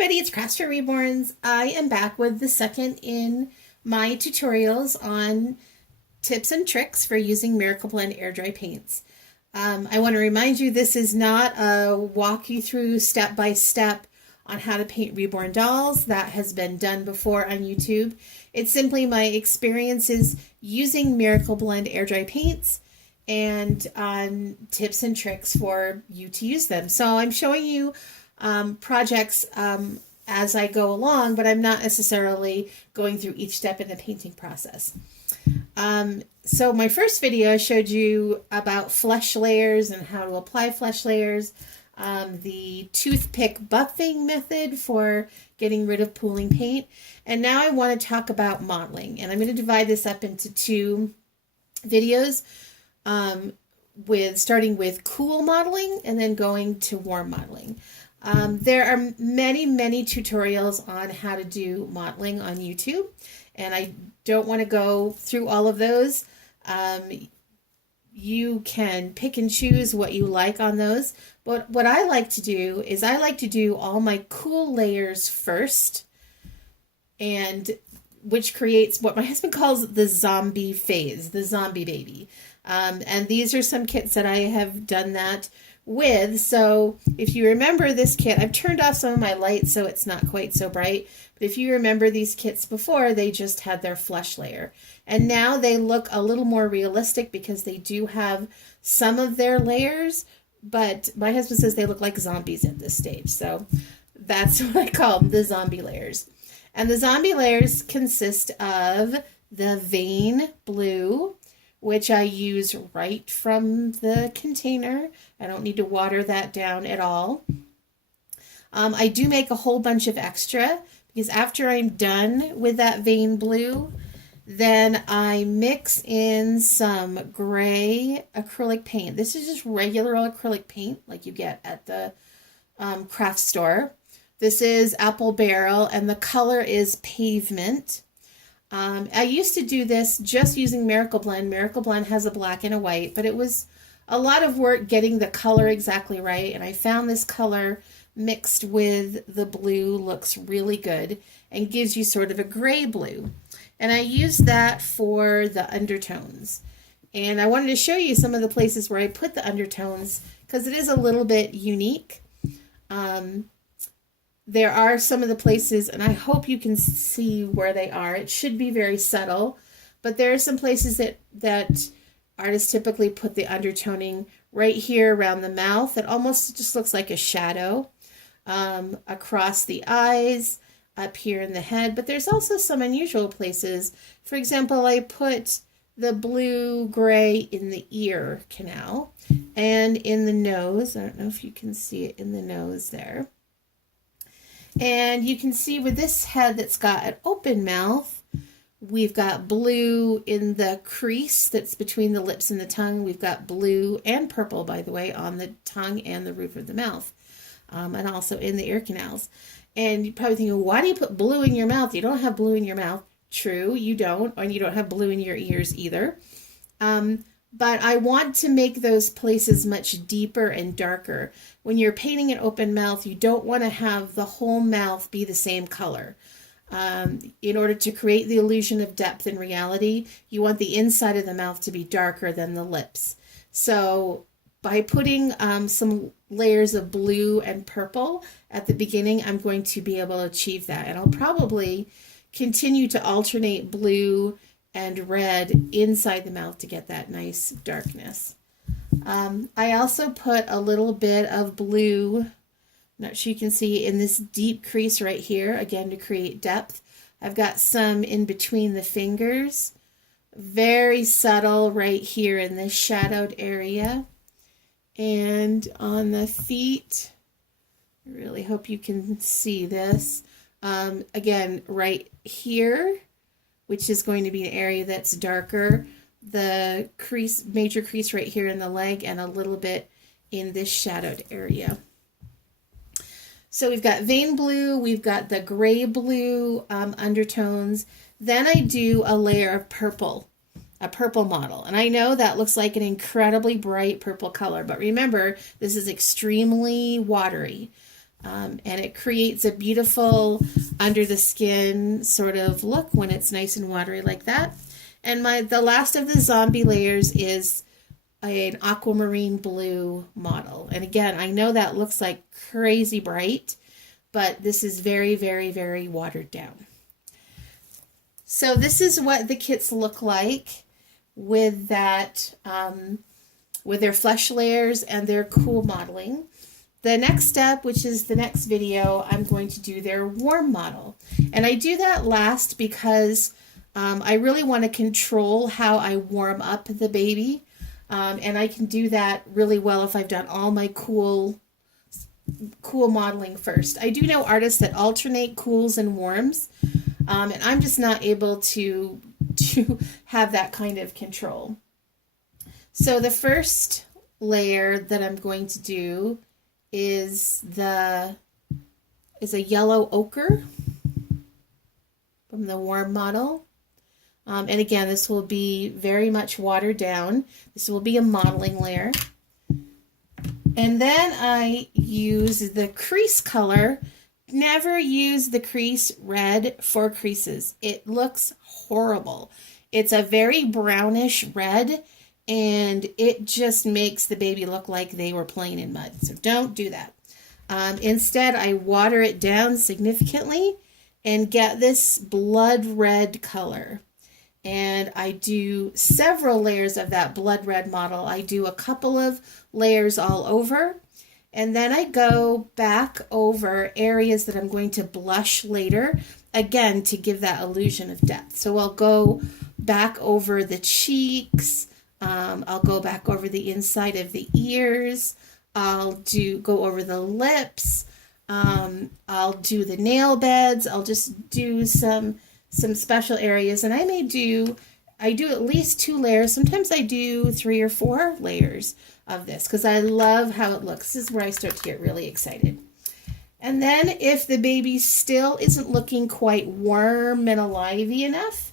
everybody, it's Crafts for Reborns. I am back with the second in my tutorials on tips and tricks for using Miracle Blend air dry paints. I want to remind you this is not a walk you through step by step on how to paint reborn dolls. That has been done before on YouTube. It's simply my experiences using Miracle Blend air dry paints and tips and tricks for you to use them. So I'm showing you projects as I go along, but I'm not necessarily going through each step in the painting process. So my first video showed you about flesh layers and how to apply flesh layers, the toothpick buffing method for getting rid of pooling paint, and now I want to talk about mottling, and I'm going to divide this up into two videos, starting with cool mottling and then going to warm mottling. There are many tutorials on how to do mottling on YouTube, and I don't want to go through all of those. You can pick and choose what you like on those, but what I like to do is I like to do all my cool layers first, and which creates what my husband calls the zombie phase, the zombie baby. And these are some kits that I have done that with. So if you remember this kit, I've turned off some of my lights so it's not quite so bright, but if you remember these kits before, they just had their flesh layer, and now they look a little more realistic because they do have some of their layers, but my husband says they look like zombies at this stage, so that's what I call them, the zombie layers. And the zombie layers consist of the vein blue, which I use right from the container. I don't need to water that down at all. I do make a whole bunch of extra because after I'm done with that vein blue, then I mix in some gray acrylic paint. This is just regular acrylic paint like you get at the craft store. This is Apple Barrel and the color is Pavement. I used to do this just using Miracle Blend. Miracle Blend has a black and a white, but it was a lot of work getting the color exactly right, and I found this color mixed with the blue looks really good and gives you sort of a gray blue. And I used that for the undertones. And I wanted to show you some of the places where I put the undertones because it is a little bit unique. There are some of the places, and I hope you can see where they are. It should be very subtle, but there are some places that artists typically put the undertoning right here around the mouth. It almost just looks like a shadow across the eyes, up here in the head. But there's also some unusual places. For example, I put the blue-gray in the ear canal and in the nose. I don't know if you can see it in the nose there. And you can see with this head that's got an open mouth, we've got blue in the crease that's between the lips and the tongue. We've got blue and purple, by the way, on the tongue and the roof of the mouth, and also in the ear canals. And you're probably thinking, why do you put blue in your mouth? You don't have blue in your mouth. True, you don't, and you don't have blue in your ears either. But I want to make those places much deeper and darker. When you're painting an open mouth, you don't want to have the whole mouth be the same color. In order to create the illusion of depth and reality, you want the inside of the mouth to be darker than the lips. So by putting some layers of blue and purple at the beginning, I'm going to be able to achieve that. And I'll probably continue to alternate blue and red inside the mouth to get that nice darkness. I also put a little bit of blue, not sure you can see, in this deep crease right here, again to create depth. I've got some in between the fingers, very subtle right here in this shadowed area. And on the feet, I really hope you can see this. Again, right here, which is going to be an area that's darker. The crease, major crease right here in the leg, and a little bit in this shadowed area. So we've got vein blue, we've got the gray blue undertones. Then I do a layer of purple, a purple model. And I know that looks like an incredibly bright purple color, but remember, this is extremely watery. And it creates a beautiful under the skin sort of look when it's nice and watery like that. And the last of the zombie layers is an aquamarine blue model. And again, I know that looks like crazy bright, but this is very, very, very watered down. So this is what the kits look like with that, with their flesh layers and their cool modeling. The next step, which is the next video, I'm going to do their warm model. And I do that last because I really want to control how I warm up the baby. And I can do that really well if I've done all my cool modeling first. I do know artists that alternate cools and warms, and I'm just not able to have that kind of control. So the first layer that I'm going to do is a yellow ochre from the warm model. And again, this will be very much watered down. This will be a modeling layer. And then I use the crease color. Never use the crease red for creases. It looks horrible. It's a very brownish red, and it just makes the baby look like they were playing in mud. So don't do that. Instead, I water it down significantly and get this blood red color. And I do several layers of that blood red model. I do a couple of layers all over, and then I go back over areas that I'm going to blush later, again, to give that illusion of depth. So I'll go back over the cheeks, I'll go back over the inside of the ears, I'll go over the lips, I'll do the nail beds, I'll just do some special areas, and I do at least 2 layers. Sometimes I do 3 or 4 layers of this because I love how it looks. This is where I start to get really excited. And then if the baby still isn't looking quite warm and alivey enough,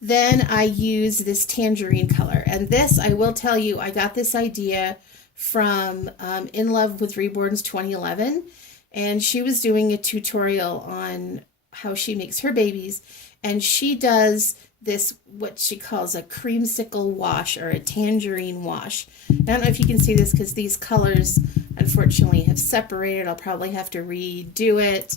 then I use this tangerine color. And this, I will tell you, I got this idea from In Love with Reborn's 2011, and she was doing a tutorial on how she makes her babies, and she does this, what she calls a creamsicle wash or a tangerine wash. I don't know if you can see this because these colors unfortunately have separated. I'll probably have to redo it,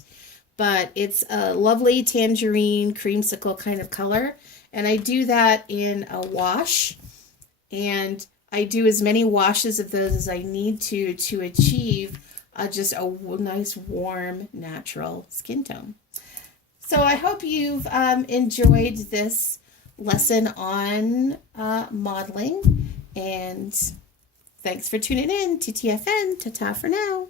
but it's a lovely tangerine creamsicle kind of color, and I do that in a wash, and I do as many washes of those as I need to achieve just a nice warm natural skin tone. So I hope you've enjoyed this lesson on modeling, and thanks for tuning in to TFN. Ta-ta for now.